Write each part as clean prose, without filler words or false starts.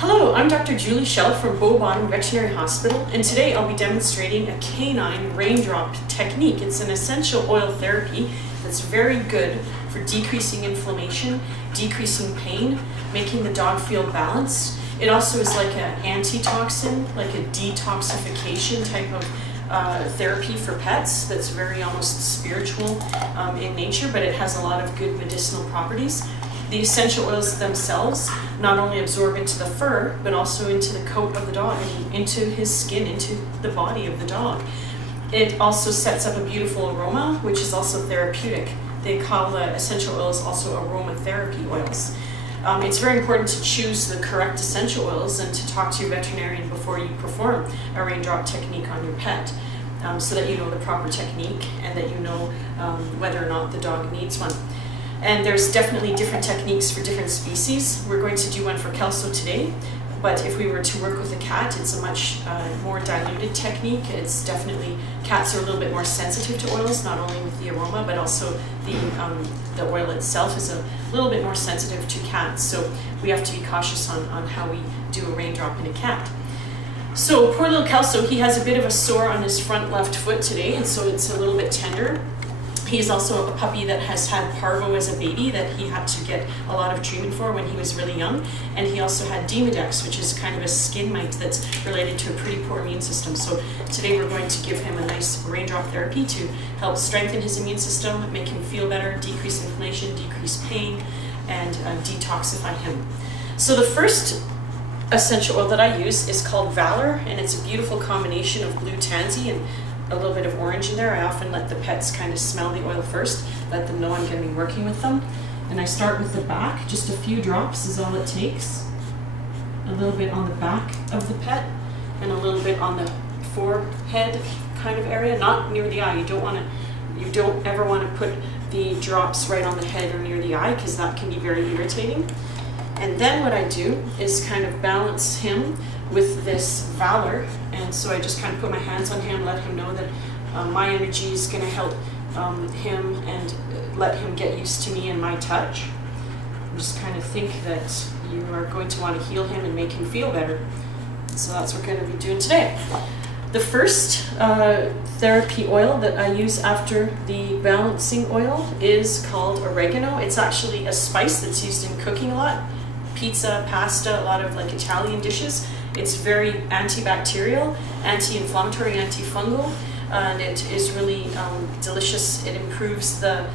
Hello, I'm Dr. Julie Schell from Bow Bottom Veterinary Hospital, and today I'll be demonstrating a canine raindrop technique. It's an essential oil therapy that's very good for decreasing inflammation, decreasing pain, making the dog feel balanced. It also is like an antitoxin, like a detoxification type of therapy for pets that's very almost spiritual in nature, but it has a lot of good medicinal properties. The essential oils themselves not only absorb into the fur, but also into the coat of the dog and into his skin, into the body of the dog. It also sets up a beautiful aroma, which is also therapeutic. They call the essential oils also aromatherapy oils. It's very important to choose the correct essential oils and to talk to your veterinarian before you perform a raindrop technique on your pet, so that you know the proper technique and that you know whether or not the dog needs one. And there's definitely different techniques for different species. We're going to do one for Kelso today, but if we were to work with a cat, it's a much more diluted technique. It's definitely, cats are a little bit more sensitive to oils, not only with the aroma, but also the oil itself is a little bit more sensitive to cats. So we have to be cautious on how we do a raindrop in a cat. So poor little Kelso, he has a bit of a sore on his front left foot today, and so it's a little bit tender. He's also a puppy that has had parvo as a baby that he had to get a lot of treatment for when he was really young. And he also had Demodex, which is kind of a skin mite that's related to a pretty poor immune system. So today we're going to give him a nice raindrop therapy to help strengthen his immune system, make him feel better, decrease inflammation, decrease pain, and detoxify him. So the first essential oil that I use is called Valor, and it's a beautiful combination of blue tansy and a little bit of orange in there. I often let the pets kind of smell the oil first, let them know I'm going to be working with them. And I start with the back, just a few drops is all it takes. A little bit on the back of the pet and a little bit on the forehead kind of area, not near the eye. You don't ever want to put the drops right on the head or near the eye because that can be very irritating. And then what I do is kind of balance him with this Valor, and so I just kind of put my hands on him, let him know that my energy is going to help him and let him get used to me and my touch. Just kind of think that you are going to want to heal him and make him feel better. So that's what we're going to be doing today. The first therapy oil that I use after the balancing oil is called oregano. It's actually a spice that's used in cooking a lot. Pizza, pasta, a lot of like Italian dishes. It's very antibacterial, anti-inflammatory, antifungal, and it is really delicious. It improves the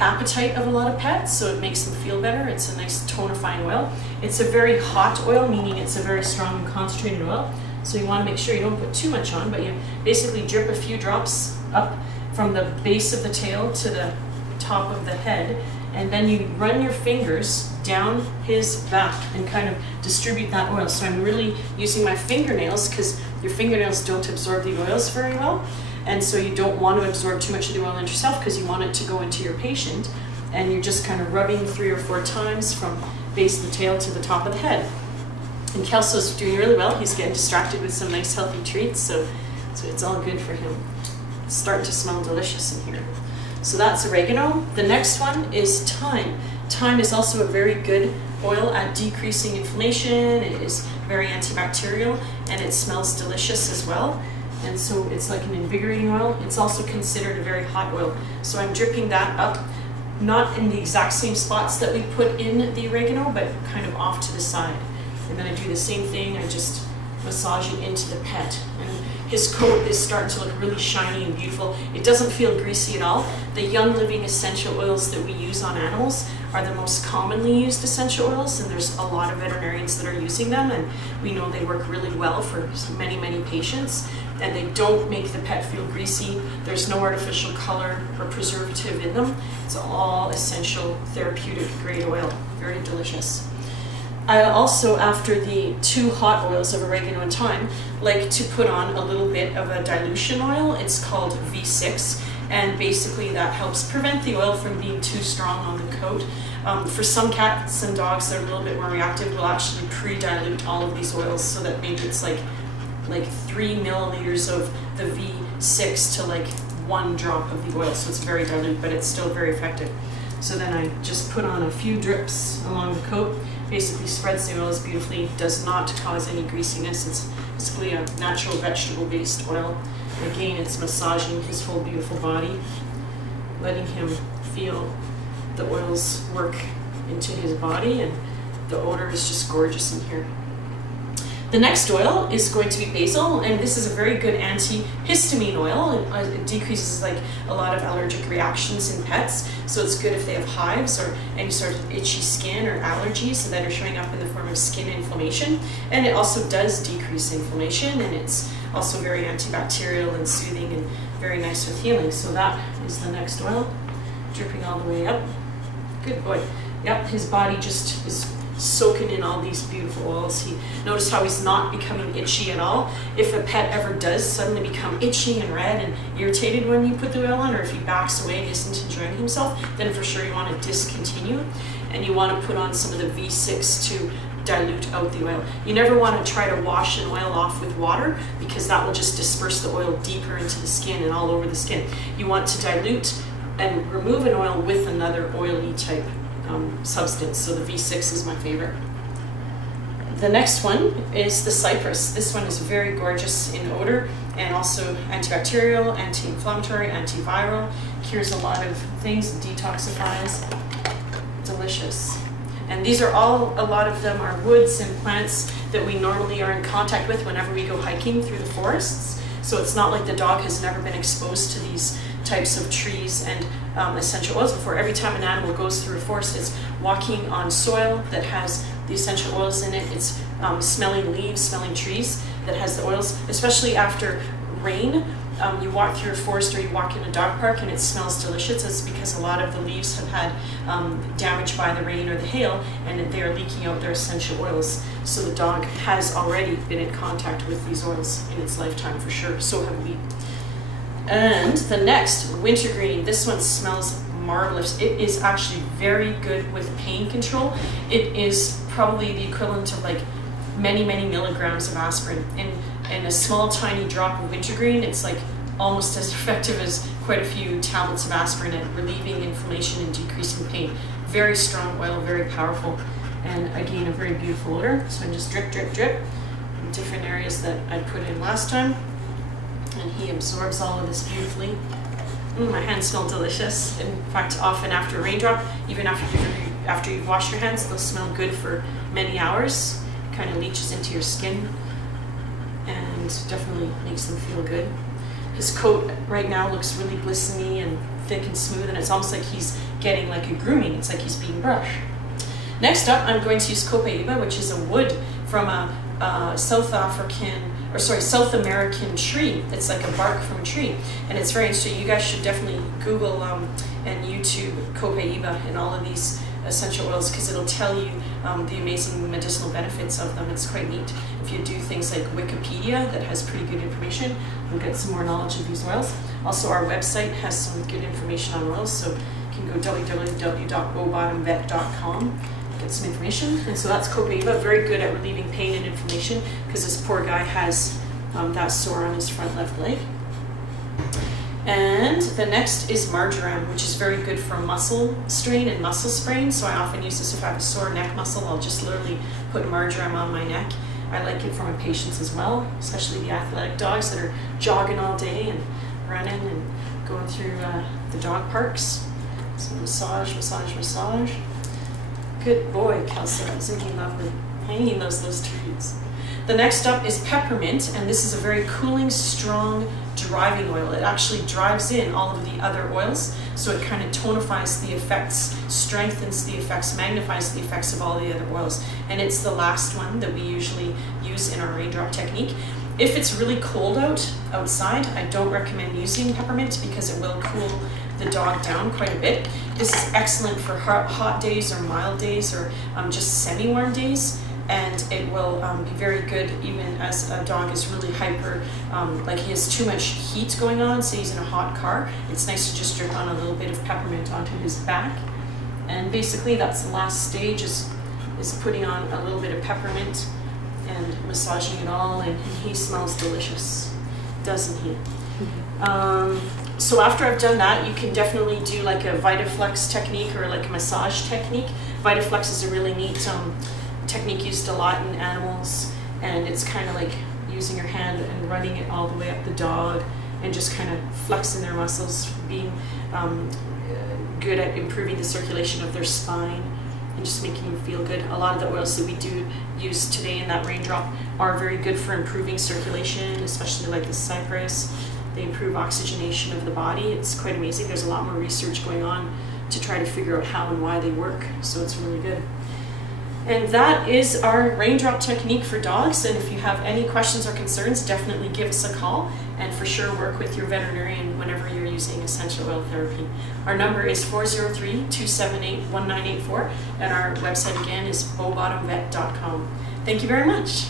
appetite of a lot of pets, so it makes them feel better. It's a nice tonifying oil. It's a very hot oil, meaning it's a very strong and concentrated oil. So you want to make sure you don't put too much on, but you basically drip a few drops up from the base of the tail to the top of the head, and then you run your fingers down his back and kind of distribute that oil. So I'm really using my fingernails because your fingernails don't absorb the oils very well, and so you don't want to absorb too much of the oil into yourself because you want it to go into your patient, and you're just kind of rubbing 3 or 4 times from base of the tail to the top of the head. And Kelso's doing really well. He's getting distracted with some nice healthy treats, so it's all good for him. It's starting to smell delicious in here. So that's oregano. The next one is thyme. Thyme is also a very good oil at decreasing inflammation. It is very antibacterial and it smells delicious as well. And so it's like an invigorating oil. It's also considered a very hot oil. So I'm dripping that up, not in the exact same spots that we put in the oregano, but kind of off to the side. And then I do the same thing. I just massage it into the pet. And his coat is starting to look really shiny and beautiful. It doesn't feel greasy at all. The young living essential oils that we use on animals are the most commonly used essential oils, and there's a lot of veterinarians that are using them, and we know they work really well for many, many patients, and they don't make the pet feel greasy. There's no artificial color or preservative in them. It's all essential therapeutic grade oil. Very delicious. I also, after the 2 hot oils of oregano and thyme, like to put on a little bit of a dilution oil. It's called V6, and basically that helps prevent the oil from being too strong on the coat. For some cats and dogs that are a little bit more reactive, we'll actually pre-dilute all of these oils so that maybe it's like 3 milliliters of the V6 to like 1 drop of the oil. So it's very dilute, but it's still very effective. So then I just put on a few drips along the coat. basically spreads the oils beautifully, does not cause any greasiness. It's basically a natural vegetable-based oil. Again, it's massaging his whole beautiful body, letting him feel the oils work into his body, and the odor is just gorgeous in here. The next oil is going to be basil, and this is a very good antihistamine oil. It decreases like a lot of allergic reactions in pets, so it's good if they have hives or any sort of itchy skin or allergies that are showing up in the form of skin inflammation. And it also does decrease inflammation, and it's also very antibacterial and soothing and very nice with healing. So that is the next oil, dripping all the way up. Good boy. Yep, his body just is soaking in all these beautiful oils. Notice how he's not becoming itchy at all. If a pet ever does suddenly become itchy and red and irritated when you put the oil on, or if he backs away and isn't enjoying himself, then for sure you want to discontinue, and you want to put on some of the V6 to dilute out the oil. You never want to try to wash an oil off with water, because that will just disperse the oil deeper into the skin and all over the skin. You want to dilute and remove an oil with another oily type substance. So the V6 is my favorite. The next one is the cypress. This one is very gorgeous in odor, and also antibacterial, anti-inflammatory, antiviral, cures a lot of things, detoxifies. Delicious. And these are all, a lot of them are woods and plants that we normally are in contact with whenever we go hiking through the forests. So it's not like the dog has never been exposed to these types of trees and essential oils before. Every time an animal goes through a forest, it's walking on soil that has the essential oils in it. It's smelling leaves, smelling trees that has the oils, especially after rain. You walk through a forest or you walk in a dog park and it smells delicious. It's because a lot of the leaves have had damage by the rain or the hail, and they are leaking out their essential oils. So the dog has already been in contact with these oils in its lifetime for sure. So have we. And the next, wintergreen. This one smells marvelous. It is actually very good with pain control. It is probably the equivalent of like many milligrams of aspirin. In a small tiny drop of wintergreen, it's like almost as effective as quite a few tablets of aspirin at relieving inflammation and decreasing pain. Very strong oil, very powerful, and again a very beautiful odor. So I just drip in different areas that I put in last time, and he absorbs all of this beautifully. My hands smell delicious. In fact, often after a raindrop, even after you've washed your hands, they'll smell good for many hours. It kind of leaches into your skin and definitely makes them feel good. His coat right now looks really glistening and thick and smooth, and it's almost like he's getting like a grooming. It's like he's being brushed. Next up, I'm going to use copaiba, which is a wood from a South American tree. It's like a bark from a tree, and it's very interesting. You guys should definitely Google and YouTube copaiba and all of these essential oils, because it'll tell you the amazing medicinal benefits of them. It's quite neat. If you do things like Wikipedia, that has pretty good information, you'll get some more knowledge of these oils. Also, our website has some good information on oils, so you can go www.bowbottomvet.com, get some information. And so that's copaiba, very good at relieving pain and inflammation, because this poor guy has that sore on his front left leg. And the next is marjoram, which is very good for muscle strain and muscle sprain. So I often use this if I have a sore neck muscle. I'll just literally put marjoram on my neck. I like it for my patients as well, especially the athletic dogs that are jogging all day and running and going through the dog parks. So massage. Good boy, Kelsey. Isn't he lovely? Hanging those trees. The next up is peppermint, and this is a very cooling, strong, driving oil. It actually drives in all of the other oils, so it kind of tonifies the effects, strengthens the effects, magnifies the effects of all the other oils. And it's the last one that we usually use in our raindrop technique. If it's really cold outside, I don't recommend using peppermint because it will cool the dog down quite a bit. This is excellent for hot days or mild days or just semi-warm days. And it will be very good even as a dog is really hyper, like he has too much heat going on, say he's in a hot car. It's nice to just drip on a little bit of peppermint onto his back. And basically that's the last stage, is putting on a little bit of peppermint and massaging it all, and he smells delicious, doesn't he? So after I've done that, you can definitely do like a Vitaflex technique or like a massage technique. Vitaflex is a really neat technique used a lot in animals, and it's kind of like using your hand and running it all the way up the dog and just kind of flexing their muscles, being good at improving the circulation of their spine and just making them feel good. A lot of the oils that we do use today in that Raindrop are very good for improving circulation, especially like the cypress. They improve oxygenation of the body. It's quite amazing. There's a lot more research going on to try to figure out how and why they work, so it's really good. And that is our Raindrop technique for dogs. And if you have any questions or concerns, definitely give us a call, and for sure work with your veterinarian whenever you're using essential oil therapy. Our number is 403-278-1984, and our website again is bowbottomvet.com. Thank you very much.